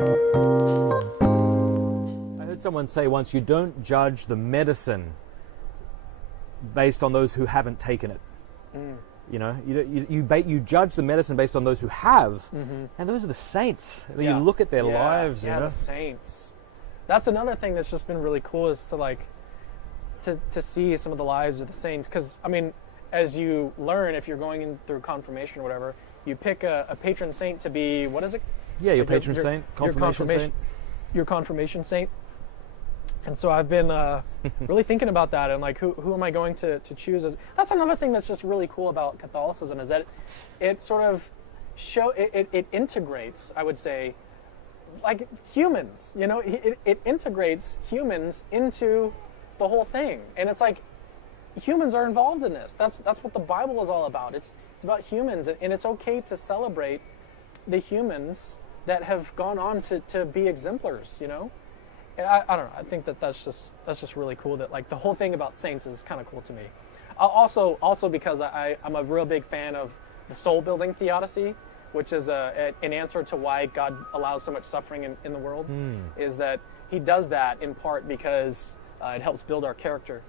I heard someone say once, you don't judge the medicine based on those who haven't taken it. You know, you judge the medicine based on those who have, and those are the saints. You look at their lives. Yeah, you know? the saints. That's another thing that's just been really cool, is to see some of the lives of the saints. Because I mean, as you learn, if you're going in through confirmation or whatever, you pick a patron saint to be, what is it? Yeah, your patron saint, confirmation saint. Your confirmation saint. And so I've been really thinking about that, and like, who am I going to choose? That's another thing that's just really cool about Catholicism, is that it sort of it integrates, I would say, like humans. You know, it integrates humans into the whole thing, and it's like humans are involved in this. That's what the Bible is all about. It's about humans, and it's okay to celebrate the humans that have gone on to be exemplars. You know. And I don't know. I think that's just really cool. That like the whole thing about saints is kind of cool to me. Also because I'm a real big fan of the soul building theodicy, which is an answer to why God allows so much suffering in the world. Is that He does that in part because it helps build our character,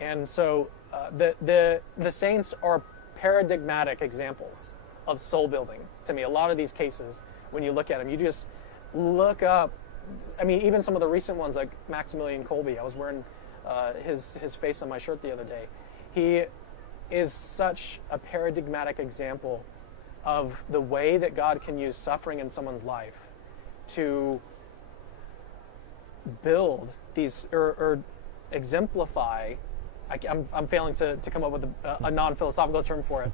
and so the saints are paradigmatic examples of soul building to me. A lot of these cases, when you look at them, you just look up. I mean, even some of the recent ones, like Maximilian Kolbe. I was wearing his face on my shirt the other day. He is such a paradigmatic example of the way that God can use suffering in someone's life to build these, or exemplify. I'm failing to come up with a non-philosophical term for it.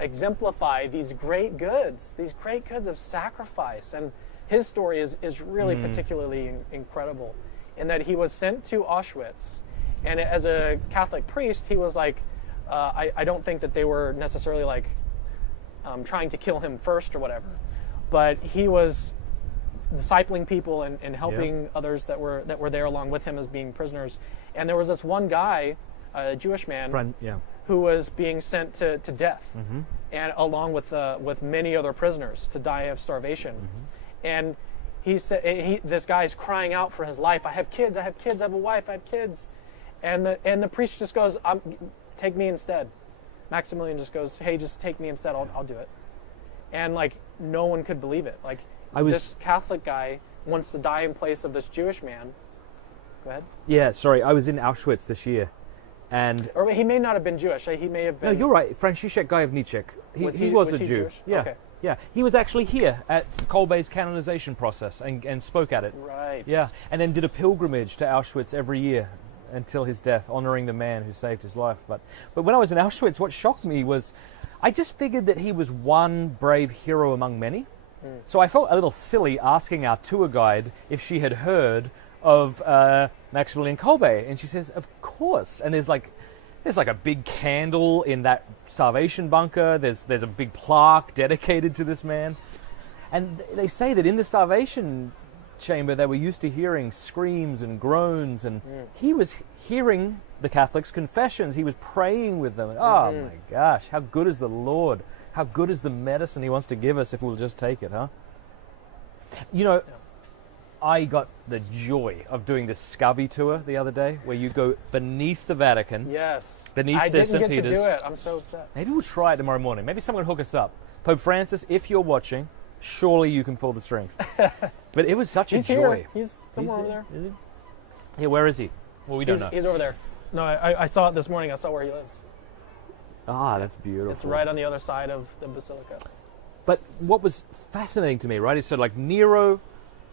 Exemplify these great goods of sacrifice. And his story is really particularly incredible, in that he was sent to Auschwitz, and as a Catholic priest, he was like, I don't think that they were necessarily like trying to kill him first or whatever, but he was discipling people and helping others that were there along with him as being prisoners. And there was this one guy, a Jewish man, who was being sent to death, and along with many other prisoners to die of starvation. And he said, this guy's crying out for his life. I have kids, I have a wife, I have kids. And the priest just goes, take me instead. Maximilian just goes, hey, just take me instead, I'll do it. And like, no one could believe it. Like, this Catholic guy wants to die in place of this Jewish man. Go ahead. Yeah, sorry, I was in Auschwitz this year. Or he may not have been Jewish. He may have been... No, you're right, Franciszek Gajowniczek. He was a Jew. Jewish? Yeah. Okay. Yeah, he was actually here at Kolbe's canonization process and spoke at it. Right. Yeah, and then did a pilgrimage to Auschwitz every year until his death, honoring the man who saved his life. But when I was in Auschwitz, what shocked me was I just figured that he was one brave hero among many. So I felt a little silly asking our tour guide if she had heard of Maximilian Kolbe, and she says, of course. And there's like a big candle in that starvation bunker. There's a big plaque dedicated to this man. And they say that in the starvation chamber they were used to hearing screams and groans, and he was hearing the Catholics' confessions. He was praying with them. Oh my gosh, how good is the Lord? How good is the medicine He wants to give us if we'll just take it, huh? You know, I got the joy of doing the Scovey tour the other day, where you go beneath the Vatican. Yes. Beneath I St. didn't get Peter's. to do it. I'm so upset. Maybe we'll try it tomorrow morning. Maybe someone will hook us up. Pope Francis, if you're watching, surely you can pull the strings. But it was such a joy. Here. He's somewhere over there. Is he? Yeah, where is he? Well, we don't know. He's over there. No, I saw it this morning. I saw where he lives. Ah, that's beautiful. It's right on the other side of the basilica. But what was fascinating to me, right, is so like Nero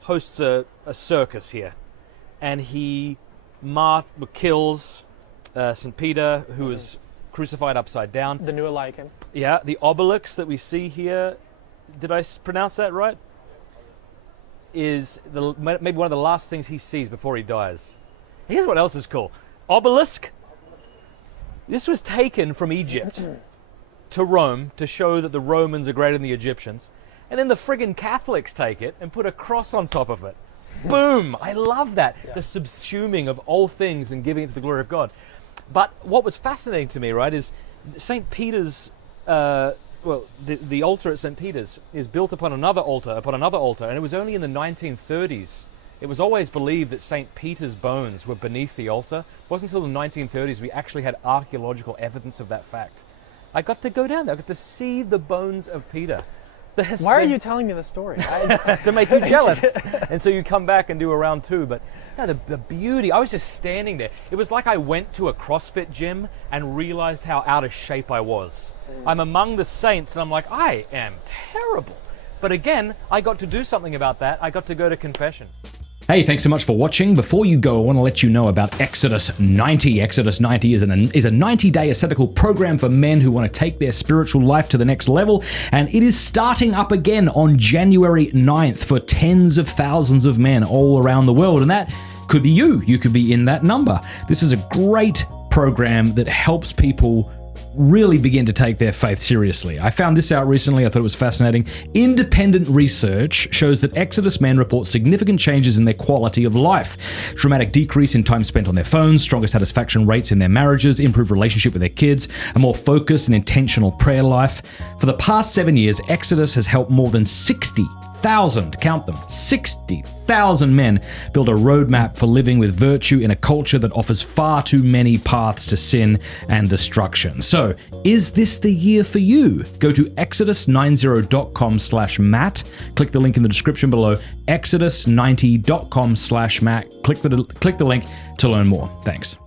hosts a circus here, and he kills St. Peter, who is crucified upside down. The new Eliakim. Yeah, the obelisk that we see here, did I pronounce that right? Is maybe one of the last things he sees before he dies. Here's what else is cool. Obelisk. This was taken from Egypt to Rome to show that the Romans are greater than the Egyptians. And then the friggin' Catholics take it and put a cross on top of it. Boom! I love that. Yeah. The subsuming of all things and giving it to the glory of God. But what was fascinating to me, right, is St. Peter's well, the altar at St. Peter's is built upon another altar, and it was only in the 1930s. It was always believed that St. Peter's bones were beneath the altar. It wasn't until the 1930s we actually had archaeological evidence of that fact. I got to go down there. I got to see the bones of Peter. Why are you telling me this story? To make you jealous. And so you come back and do a round two. But no, the beauty, I was just standing there. It was like I went to a CrossFit gym and realized how out of shape I was. I'm among the saints and I'm like, I am terrible. But again, I got to do something about that. I got to go to confession. Hey, thanks so much for watching. Before you go, I want to let you know about Exodus 90. Exodus 90 is a 90-day ascetical program for men who want to take their spiritual life to the next level, and it is starting up again on January 9th for tens of thousands of men all around the world, and that could be you. You could be in that number. This is a great program that helps people really begin to take their faith seriously. I found this out recently. I thought it was fascinating. Independent research shows that Exodus men report significant changes in their quality of life. Dramatic decrease in time spent on their phones, stronger satisfaction rates in their marriages, improved relationship with their kids, a more focused and intentional prayer life. For the past 7 years, Exodus has helped more than 60,000, count them, 60,000 men build a roadmap for living with virtue in a culture that offers far too many paths to sin and destruction. So, is this the year for you? Go to exodus90.com/Matt. Click the link in the description below, exodus90.com/Matt. Click the link to learn more. Thanks.